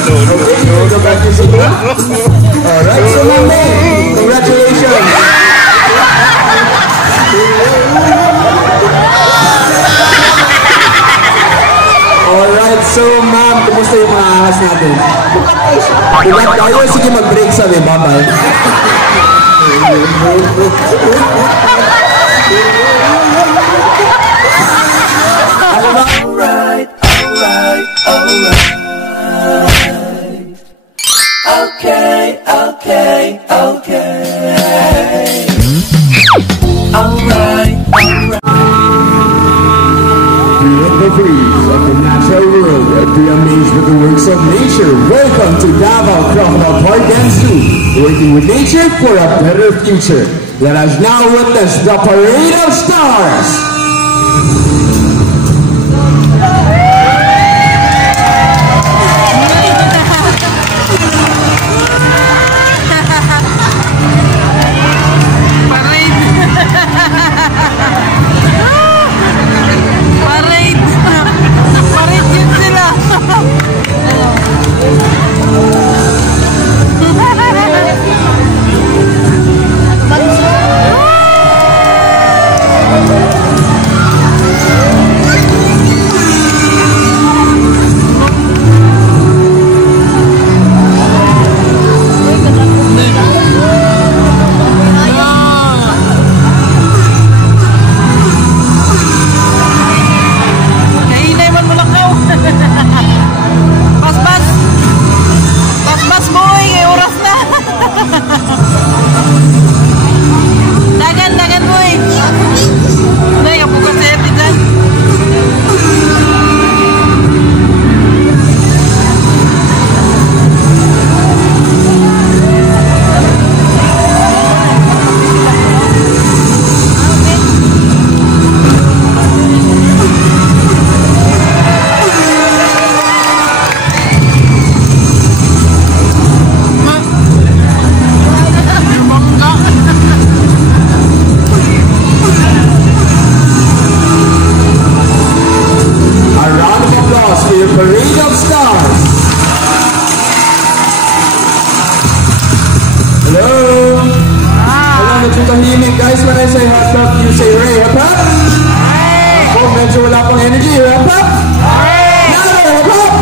Okay, you can go back to seat. Alright, so ma'am, congratulations. Alright, so ma'am, kumusta yung mga ahas natin? Bukat tayo, sige mag-break sabi, bye-bye. Alright. Okay. Alright. Let the breeze of the natural world be amazed with the works of nature. Welcome to Davao Crocodile Park and Zoo, working with nature for a better future. Let us now witness the Parade of Stars. Guys, when I say hot cup, you say Ray, hot cup? Kung medyo wala pang energy, hot cup? Hot cup?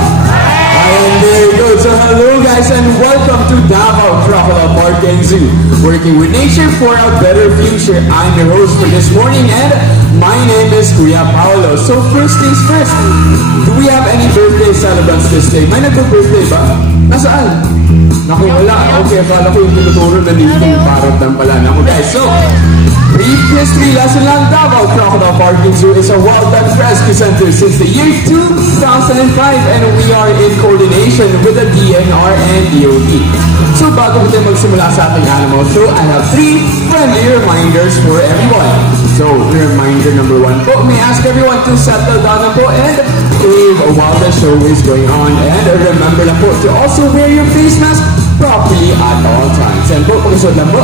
And there you go. So hello guys and welcome to Davao Crocodile Park and Zoo, working with nature for a better future. I'm your host for this morning and my name is Kuya Paolo. So first things first, do we have any birthday celebrants this day? May nagpo-birthday ba? Nasaan? Naku, wala. Okay, akala ko yung tinuturo na dito yung parang pala. Naku guys, so brief history lesson lang. Davao Crocodile Park and Zoo is a wildlife rescue center since the year 2005 and we are in coordination with the DNR and DOT. So bago tayo magsimula sa ating animal show, I have 3 friendly reminders for everyone. So reminder number 1 po, may ask everyone to settle down na po and wave while the show is going on. And remember lang po to also wear your face mask properly at all times. And po, pag-isod lang po.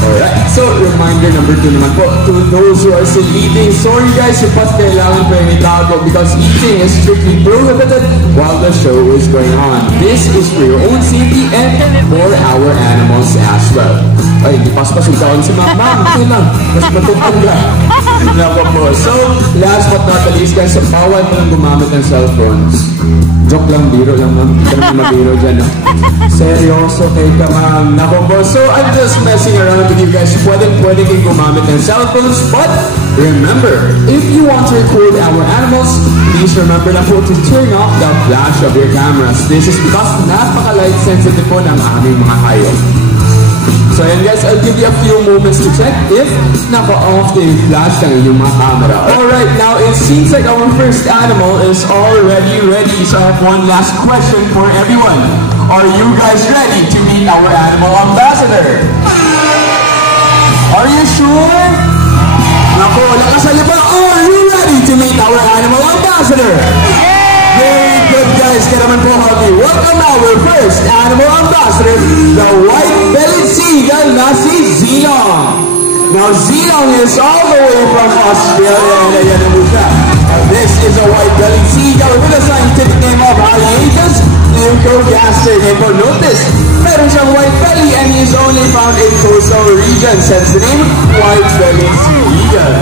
Alright, so reminder number 2 naman po, to those who are still eating, sorry guys, ipat kailangan po yung itago because eating is strictly prohibited while the show is going on. This is for your own safety and for our animals as well. Ay, di pas-pas yung taon si ma'am. Ito lang, mas matupag ka. Nako po. So, last but not the least guys, bawal mo lang gumamit ng cellphones. Joke lang, biro lang ma'am. Hindi naman mabiro dyan. Seryoso kay ka ma'am. Nako po. So, I'm just messing around with you guys. Pwede kayong gumamit ng cellphones. But, remember, if you want to record our animals, please remember na po to turn off the flash of your cameras. This is because napaka-light sensitive po ng aming mga hayop. So ayan guys, I'll give you a few moments to check if naka-off the flash ng iyong mga camera. Alright, now it seems like our first animal is already ready. So I have one last question for everyone. Are you guys ready to meet our animal ambassador? Are you sure? Nako, lakasan niyo pa. Are you ready to meet our animal ambassador? Very good guys, kaya naman po happy. Welcome our first animal ambassador, the white-bellied seagull na si Zilong. Now Zilong is all the way from Australia and ayan na siya. This is a white-bellied seagull with a scientific name of Hiatus leucogaster. Again po, notice, meron siyang white belly and he is only found in coastal regions. Hence the name, white-bellied sea eagle.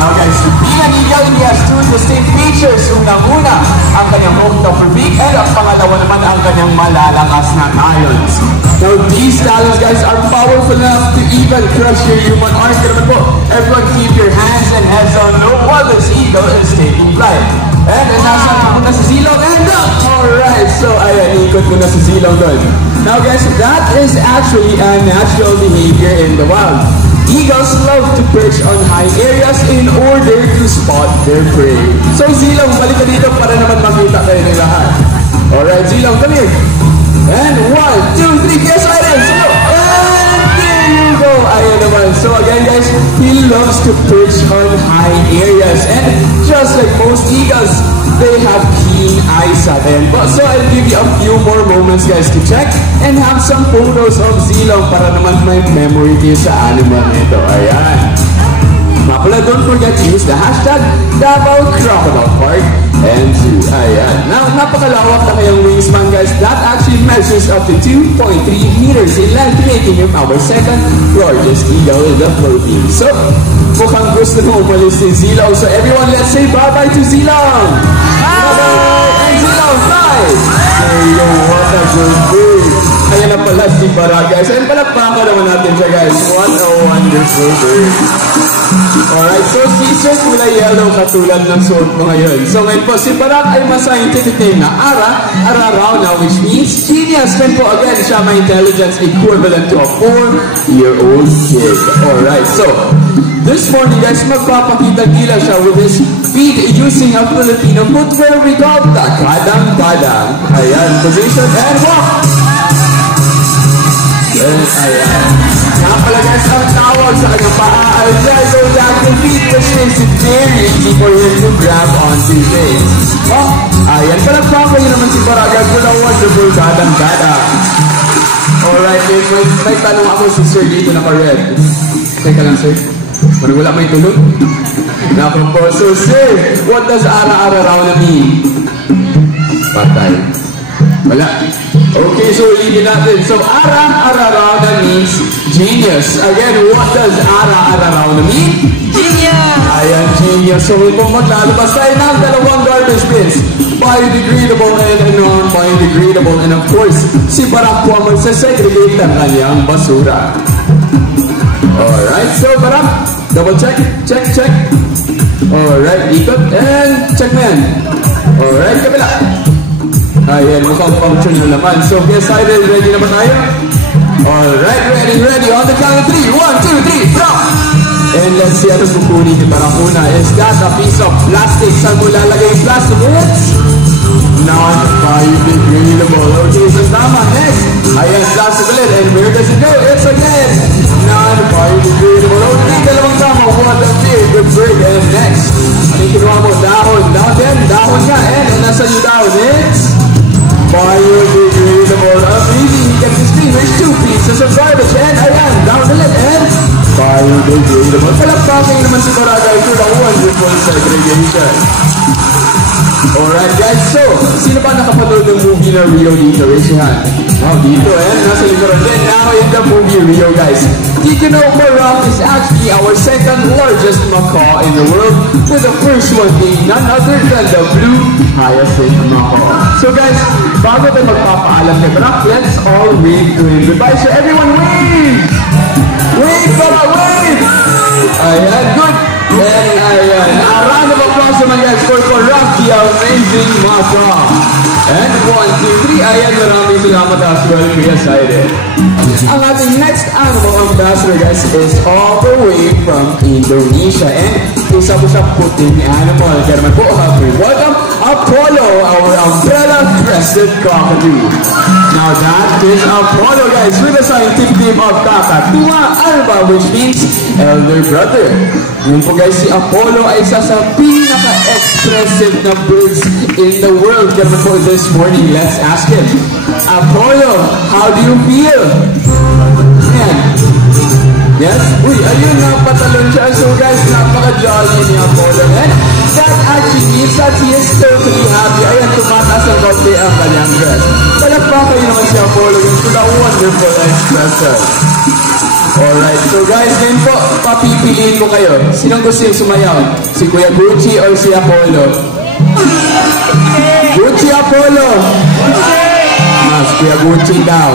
Now guys, being an eagle, he has two distinct features. Unang-una, ang kanyang hooked upper beak, and ang pangalawa naman ang kanyang malalakas na talons. Now these talons guys are powerful enough to even crush your human arm. Kaya po, everyone keep your hands and heads on low while this eagle is taking flight. And nasa ko na sa silong and alright, so ayan, ikot ko na sa silong doon. Now guys, that is actually a natural behavior in the wild. Eagles love to perch on high areas in order to spot their prey. So Zilong, balik ka dito para naman makita kayo ng lahat. Alright, Zilong, come here. And 1, 2, 3, yes, silence! And there you go! Ayan naman. So again guys, he loves to perch on high areas. And just like most eagles, they have keen eyesight. So I'll give you a few more moments guys to check and have some photos of Zilong para naman may memory kayo sa animal nito. Ayan. Mapula, don't forget to use the hashtag Davao Crocodile Park and Zoo. Ayan. Now, napakalawak na kayong wingspan guys. That actually measures up to 2.3 meters in length, making him our second largest eagle in the Philippines. So, mukhang gusto mo umalis si Zilong. So everyone, let's say bye-bye to Zilong! Bye-bye! And Zilong, fly! There you go, what a good bird! Ayan na pala si Bara guys. Ayan palakpakan naman natin siya guys. What a wonderful bird! Alright, so Caesar kulay yellow katulad ng suot mo ngayon. So ngayon po, si Barak ay mas scientific name na Ararauna, which means genius. Then po again, siya may intelligence equivalent to a 4-year-old kid. Alright, so this morning guys, magpapakita gila siya with his feet using a Filipino footwear we call the kadang-kadang. Ayan, position and walk. And ayan. Nga pala guys, ang tawag sa kanyang paa ay Jago Jago feet, which makes it very easy for him to grab onto things. Oh, ayan, palagpapay naman si Baragas with a wonderful kadang-kadang. Alright, may tanong ako si Sir dito naka-red. Teka lang sir, wala may tulog? Naku po, so sir, what does ara-ara-rauna mean? Patay. Wala. Okay, so ulitin natin. So, ara-ara-rauna means genius. Again, what does ara-ara-rauna mean? Genius! Ayan, genius. So, kung maglalabas tayo ng dalawang garbage bins, biodegradable and non-biodegradable. And of course, si Barak po ang magsasegregate ng kanyang basura. Alright, so Barak, double check, check, check. Alright, ikot, and check man. Alright, kabila. Ayan, mukhang functional naman. So, get excited. Ready na ba tayo? Alright, ready. On the count of 3. 1, 2, 3, drop! And let's see, anong kukunin ni Barakuna. Is that a piece of plastic? Saan mo lalagay yung plastic? It's non-biodegradable. Okay, so tama. Next. Ayan, plastic ulit. And where does it go? It's again non-biodegradable. Okay, dalawang tama. What a good bird. And next. Ano yung kinuha mo? Dahon. Dahon ka. And nasa yung dahon? It's biodegradable. Amazing. You can distinguish 2 pieces of garbage. And ayan, down the lid. And biodegradable. Palakpaking naman si Baragay for the wonderful segregation. Alright guys, so sino ba nakapanood ng movie na Rio dito? Raise your hand. Oh, dito nasa likuran din. Now in the movie Rio guys. Did you know Barak is actually our second largest macaw in the world, with the first one being none other than the blue hyacinth macaw. So guys, bago tayo magpapaalam kay Barak, let's all wave to him goodbye. So everyone wave! Wave, Barak, wave! Ayan, good. And ayan, a round of applause naman guys for Barak, the amazing macaw. And 1, 2, 3, ayan, maraming salamat as well, Kuya Saide. Ang ating next animal ambassador guys is all the way from Indonesia. And isa po siya puting animal. Kaya naman po, welcome Apollo, our umbrella-crested cockatoo. Now that is Apollo guys, with the scientific name of Kakatua alba, which means elder brother. Yun po guys, si Apollo ay isa sa pinaka-expressive na birds in the world. Kaya naman po this morning, let's ask him, Apollo, how do you feel? Man. Yes? Uy, ayun na, patalon siya. So guys, napaka-jolly ni Apollo. And that actually means that he is totally happy. Ayan, tumataas ang konti ang kanyang dress. Palagpakay naman si Apollo into the wonderful expression. Alright, so guys, ngayon po, papipiliin ko kayo. Sinong gusto yung sumayaw? Si Kuya Gucci or si Apollo? Gucci, Apollo! Mas, Kuya Gucci daw.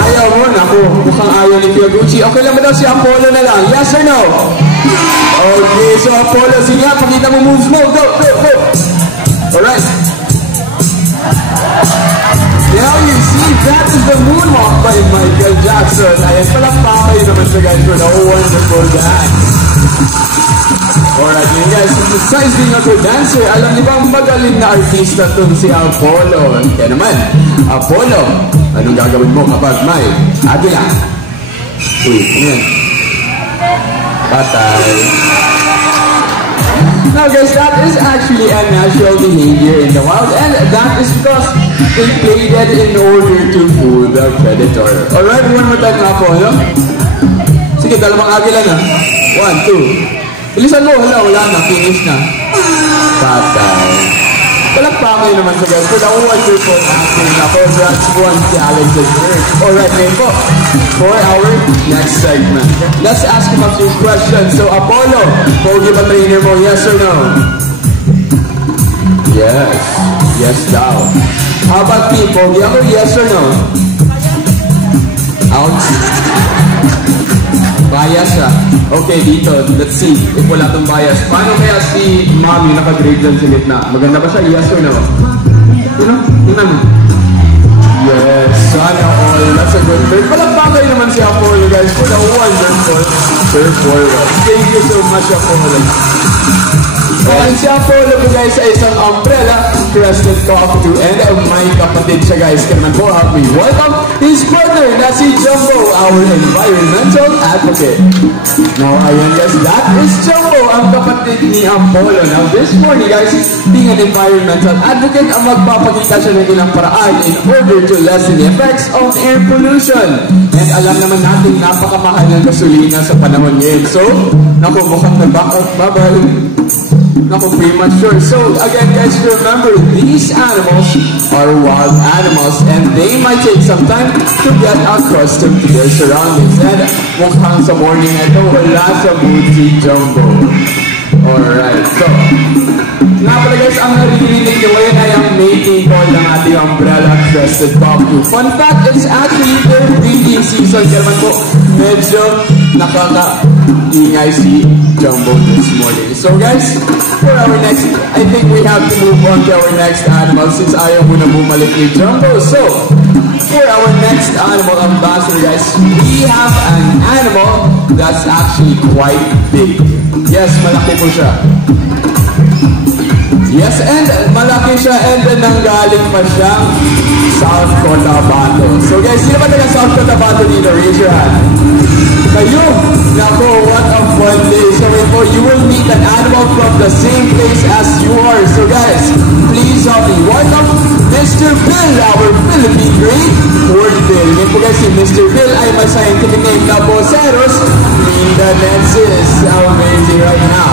Ayaw mo, naku, mukhang ayaw ni Kuya Gucci. Okay lang ba daw si Apollo na lang? Yes or no? Okay, so Apollo, sige nga, pakita mo moves mo. Go, go, go! Alright. Now you see, that is the moonwalk by Michael Jackson. Ayan, palakpakay naman siya guys for the wonderful dance. Alright, yun guys, besides being a good dancer, alam niyo bang magaling na artista itong si Apollo? Kaya naman, Apollo, anong gagawin mo kapag may agila? Uy, yan. Patay. Now guys, that is actually a natural behavior in the wild, and that is because they played it in order to fool the predator. Alright, one more time nga po, no? Sige, dalawang agila na. 1, 2. Bilisan mo, wala na, finish na. Patay. Palakpakay naman siya guys for the wonderful acting na Congrats one talented bird. Alright, ngayon po, for our next segment. Let's ask him a few questions. So, Apollo, pogi ba trainer mo? Yes or no? Yes. Yes daw. How about me? Pogi ako? Yes or no? Ouch. Bias ah. Okay, dito. Let's see if wala tong bias. Paano kaya si Mommy naka-grade dyan sa gitna? Maganda ba siya? Yes or no? Tingnan mo. Yes. Sana all. That's a good bird. Palakpakay naman si Apollo guys for the wonderful performance. Thank you so much Apollo. And si Apollo po guys ay isang umbrella crested cockatoo and may kapatid siya guys. Kaya naman po help me welcome his partner na si Jumbo, our environmental advocate. Now ayan guys, that is Jumbo, ang kapatid ni Apollo. Now this morning guys, being an environmental advocate, ang magpapakita siya ng ilang paraan in order to lessen the effects of air pollution. And alam naman natin napakamahal ng gasolina sa panahon ngayon. So, naku, mukhang nag-back out babay. Naku, premature. So, again guys, remember, these animals are wild animals and they might take some time to get accustomed to their surroundings. And mukhang sa morning na ito, wala sa mood si Jumbo. Alright, so, nga pala guys, ang naririnig nyo ngayon ay ang mating call ng ating umbrella crested cockatoo. Fun fact, it's actually their breeding season. Kaya naman po, medyo nakaka-ingay si Jumbo this morning. So guys, for our next, I think we have to move on to our next animal since ayaw mo na bumalik ni Jumbo. So, for our next animal ambassador guys, we have an animal that's actually quite big. Yes, malaki po siya. Yes, and malaki siya and nanggaling pa siyang South Cotabato. So guys, sino ba taga South Cotabato dito? Raise your hand. Kayo! Nako, what a fun day. So before you will meet an animal from the same place as you are. So guys, please help me welcome Mr. Bill, our Philippine Great Hornbill. Ngayon po guys, si Mr. Bill ay may scientific name na Boceros mindanensis. How amazing right now.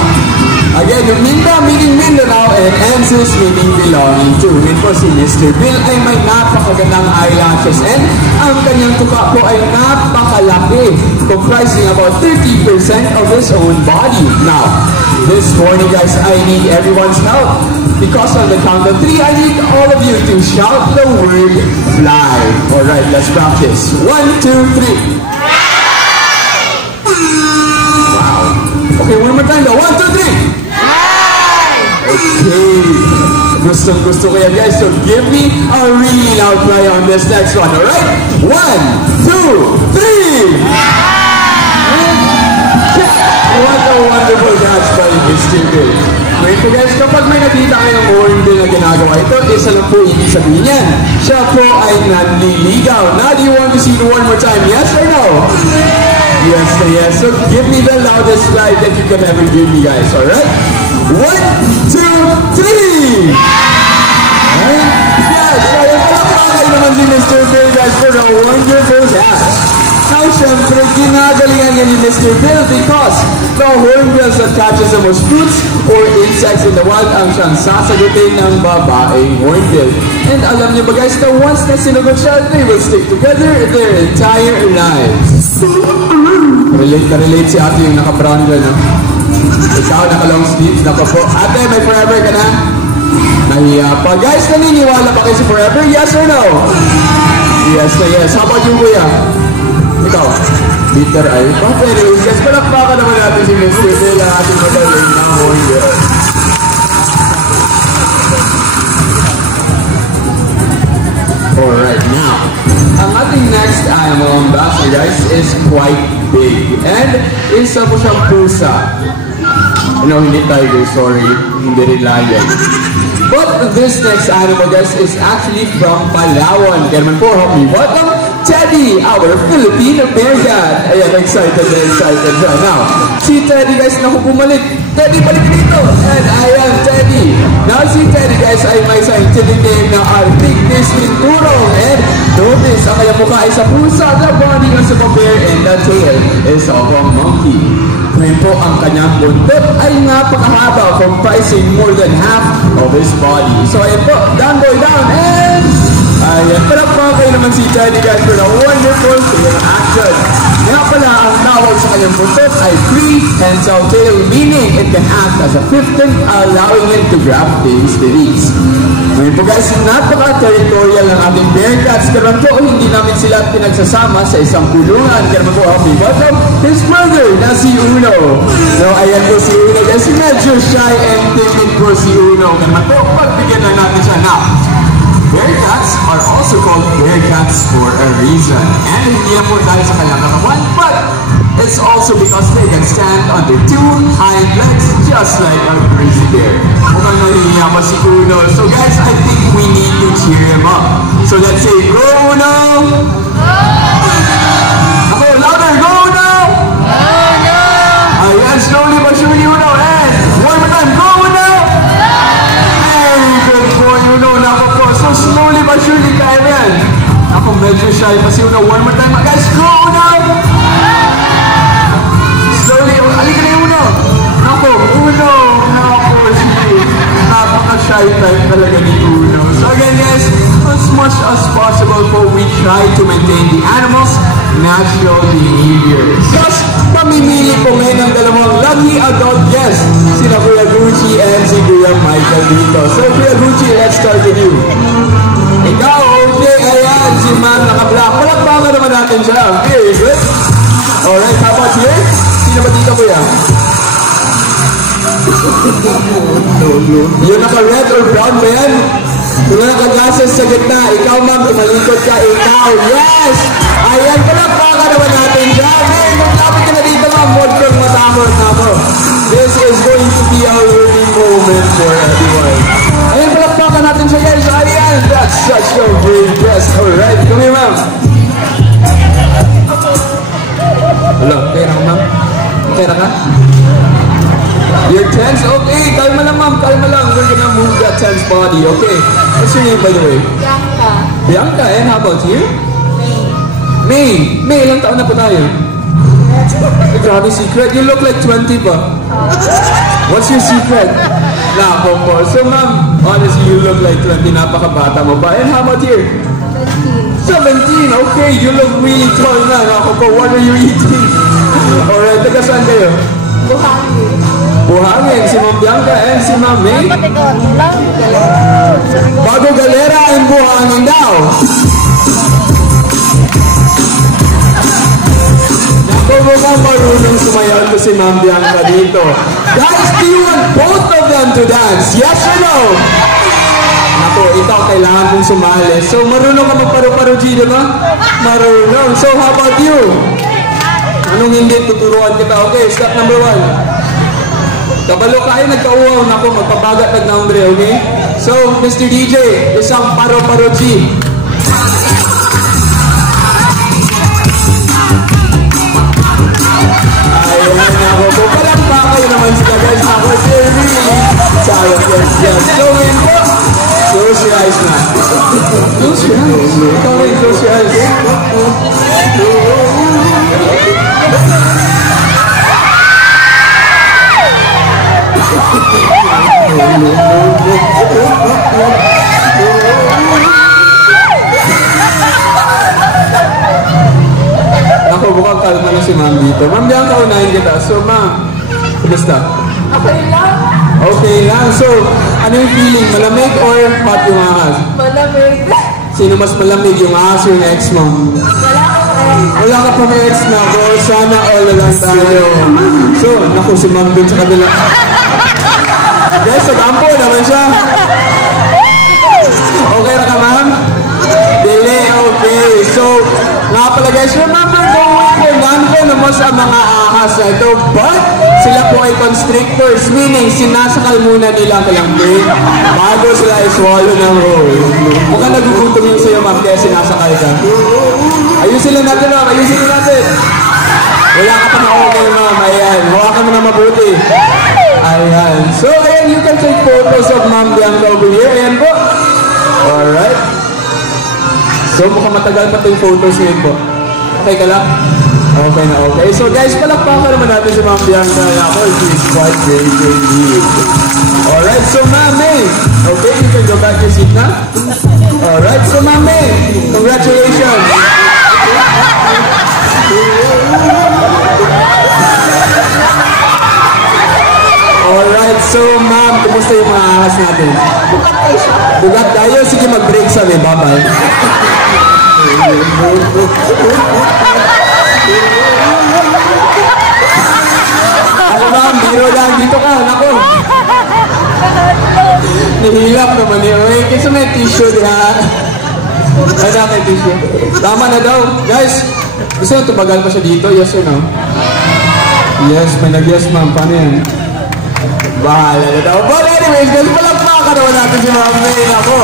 Again, yung Minda meaning Mindanao and Ensis meaning belonging to. Ngayon po si Mr. Bill ay may napakagandang eyelashes and ang kanyang tuka po ay napakalaki, comprising about 30% of his own body. Now, this morning guys, I need everyone's help because on the count of 3, I need all of you to shout the word fly. Alright, let's practice. 1, 2, 3. Wow. Okay, one more time though. 1, 2, 3. Okay. Gusto ko yan guys. So give me a really loud cry on this next one. Alright? 1, 2, 3. What a wonderful dance by Mr. Bill. Wait po guys, kapag may nakita kayong hornbill na ginagawa ito, isa lang po ibig sabihin yan. Siya po ay nanliligaw. Now, do you want to see it one more time? Yes or no? Yes, yes. So give me the loudest cry that you can ever give me guys. Alright? 1, 2, 3. Yes, I am talking naman si Mr. Bill guys for the wonderful dance. Now, syempre, ginagalingan niya ni Mr. Bill because the hornbills that catches the most fruits or insects in the wild ang siyang sasagutin ng babaeng hornbill. And alam niyo ba guys, na once na sinugot siya, they will stick together their entire lives. Relate na relate si ate yung naka-brown dyan, no? Ikaw, naka-long sleeves, naka-po. Ate, may forever ka na? Nahiya pa. Guys, naniniwala pa kayo si forever? Yes or no? Yes na yes. How about you, kuya? Ikaw, bitter eye. But anyways, guys, palakpakan naman natin si Mr. Bill, ang ating magaling na hornbill. Alright, now, ang ating next animal ambassador, guys, is quite big. And isa po siyang pusa. No, hindi tiger, sorry. Hindi rin lion. But this next animal, guys, is actually from Palawan. Kaya naman po, help me welcome Teddy, our Philippine bear cat. Ayan, excited siya. Now, si Teddy, guys, naku bumalik. Teddy, balik dito. And ayan, Teddy. Now, si Teddy, guys, ay may scientific name na Arctic Turong. And notice, ang kanyang mukha ay sa pusa, the body is of a bear, and the tail is of a monkey. Ngayon po, ang kanyang buntot ay napakahaba, comprising more than half of his body. So, ayan po, down boy, down, and ayan, palakpakan kayo naman si Teddy, guys, for the wonderful tail action. Nga pala, ang tawag sa kanyang buntot ay prehensile tail, meaning it can act as a piston, allowing it to grab things with ease. Ngayon po guys, napaka-territorial ng ating bear cats. Karoon po, hindi namin sila pinagsasama sa isang kulungan. Karoon po, happy welcome his brother na si Uno. No, ayan po si Uno. Guys, medyo shy and timid po si Uno. Karoon po, pagbigyan na natin siya na. Bear cats are also called bear cats for a reason. And hindi lang po dahil sa kanyang katawan, but it's also because they can stand on their two hind legs just like a grizzly bear. Mukhang nahihiya pa si Uno. So guys, I think we need to cheer him up. So let's say, go Uno! Ako, louder, go Uno! Ayan, slowly but surely Uno. And one more time, go Uno! And good boy Uno, nako po. So slowly but surely kaya mo yan. Ako, medyo shy pa si Uno. One more time, guys, go Uno! Slowly, alika na yung Uno. Nako, Uno. Nako, sige. Napaka-shy type talaga ni Uno. So again guys, as much as possible po, we try to maintain the animals' natural behaviors. Just pamimili po ngayon ng dalawang lucky adult guests, sina Kuya Gucci and si Kuya Michael dito. So Kuya Gucci, let's start with you. Ikaw, okay, ayan, si Ma'am naka-black. Palakpakan naman natin siya. Very good. Alright, how about here? Sino ba dito, Kuya? Yung naka-red or brown ba yan? Yung naka-glasses sa gitna. Ikaw, ma'am, tumalikod ka. Ikaw, yes! Ayan, palakpakan naman natin siya. Hey, maglapit ka na dito, ma'am. Huwag kang matakot na ako. This is going to be a learning moment for everyone. Ayan, palakpakan natin siya, guys. Ayan, that's such a great guest. Alright, come here, ma'am. Hello, kaya na ka, ma'am? Kaya na ka? You're tense? Okay, kalma lang, ma'am. Kalma lang. We're gonna move that tense body, okay? What's your name, by the way? Bianca. Bianca, and how about you? May. May, ilang taon na po tayo? Grabe secret. You look like 20 pa. What's your secret? Nako po. So, ma'am, honestly, you look like 20. Napakabata mo pa. And how about you? 17. Okay, you look really tall na. Nako po, what are you eating? Alright, taga saan kayo? Buhangin. Buhangin, si Ma'am Bianca and si Ma'am May. Bago galera and buhangin daw. Naku, mukhang marunong sumayaw to si Ma'am Bianca dito. Guys, do you want both of them to dance? Yes or no? Naku, ikaw kailangan kong sumali. So, marunong ka magparu-paru, G, diba? Marunong. So, how about you? Anong hindi? Tuturuan kita. Okay, step number 1. Kabalo kayo, nagkauwaw na ako, magpabagat nag-naumbre, okay? So, Mr. DJ, isang paro-paro G. Ayan, ako po. Palakpa kayo naman sila, guys. Ako, really. Sayang, yes. So, ngayon po, Close your eyes na. Close your eyes. Ikaw rin, close your eyes. Ako, mukhang kalma na si ma'am dito. Ma'am, diyan ka unahin kita. So, ma'am, kumusta? Okay lang. Okay lang. So, ano yung feeling? Malamig or hot yung ahas? Malamig. Sino mas malamig, yung ahas o yung ex mo? Wala ka pang ex na ako. Sana all lang tayo. So, naku, si ma'am dun sa kabila. Guys, nag-ampo naman siya. Okay na ka, ma'am? Dili, okay. So, nga pala guys, remember going for non-venomous ang mga ahas na ito, but sila po ay constrictors, meaning sinasakal muna nila ang kalambing bago sila i-swallow ng whole. Mukhang nagugutom yung sa'yo, ma'am, kaya sinasakal ka. Ayusin lang natin, ma'am. Ayusin lang natin. Wala ka pa na okay, ma'am. Ayan. Mukha ka mo na mabuti. Ayan. So, ayan, you can take photos of Ma'am Bianca over here. Ayan po. Alright. So, mukhang matagal pa ito yung photos ngayon po. Okay ka lang? Okay na okay. So, guys, palakpakan naman natin si Ma'am Bianca. Ako, she's quite very, very good. Alright, so Ma'am May. Okay, you can go back to your seat na. Alright, so Ma'am May, congratulations. Alright, so ma'am, kumusta yung mga ahas natin? Bugat tayo. Sige, mag-break sabi. Bye-bye. Ako ma'am, biro lang. Dito ka, nako. Nihilap naman yun. Uy, kasi may tissue diha. Ay, may tissue. Tama na daw. Guys, gusto nyo tumagal pa siya dito? Yes or no? Yes, may nag-yes ma'am. Paano yan? Bahala na daw. But anyways, guys, palakpakan naman natin si Ma'am May. Ako,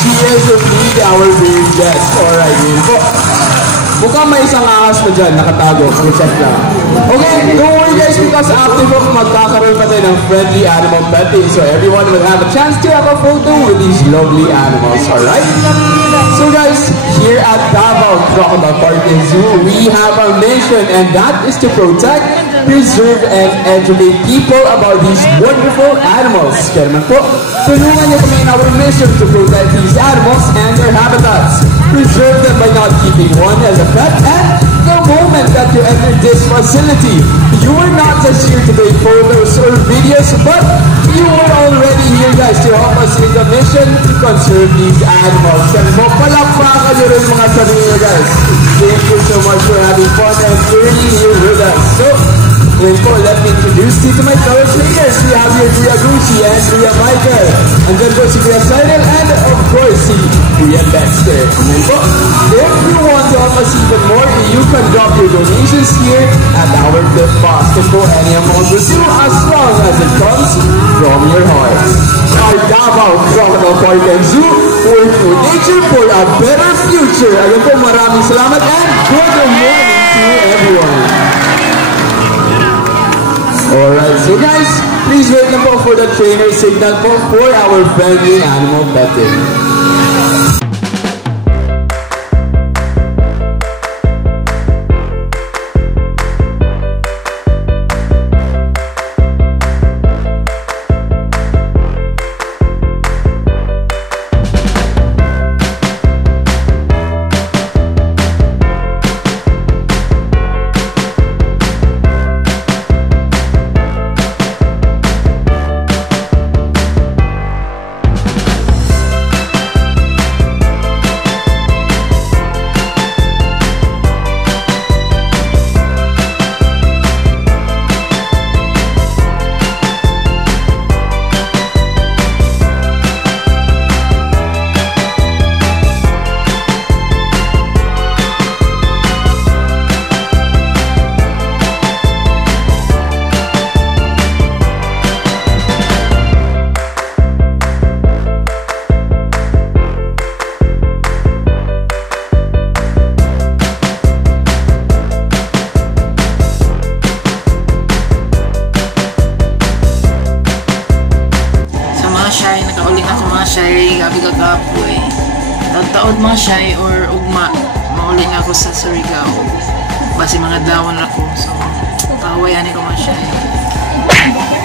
she is indeed our big guest. Alright, yun po. Mukhang may isang ahas na dyan, nakatago. Check lang. Okay, don't worry guys, because after po, magkakaroon pa tayo ng friendly animal petting. So everyone will have a chance to have a photo with these lovely animals. Alright? So guys, here at Davao Crocodile Park and Zoo, we have a mission, and that is to protect, preserve, and educate people about these wonderful animals. Kaya naman po, tulungan niyo kami in our mission to protect these animals and their habitats. Preserve them by not keeping one as a pet, and the moment that you enter this facility, you are not just here to take photos or videos, but you are already here guys to help us in the mission to conserve these animals. Kaya mo, palakpakan niyo rin mga sarili niyo guys. Thank you so much for having fun and learning here with us. So, let me introduce you to my fellow trainers. We have here Ria Gucci and Ria Michael. And then po si Ria Seidel and of course si Ria Dexter. And po, if you want to help us even more, you can drop your donations here at our tip box. And po, any amount will do as long as it comes from your heart. Our Davao Crocodile Park and Zoo, work for nature for a better future. Again po, maraming salamat and good morning to everyone. Alright, so guys, please wait na po for the trainer signal po for our friendly animal petting. taon mga shy or ugma mauli nga ako sa Surigao. Basi mga dawon ako. So, pahawayan ko mga shy.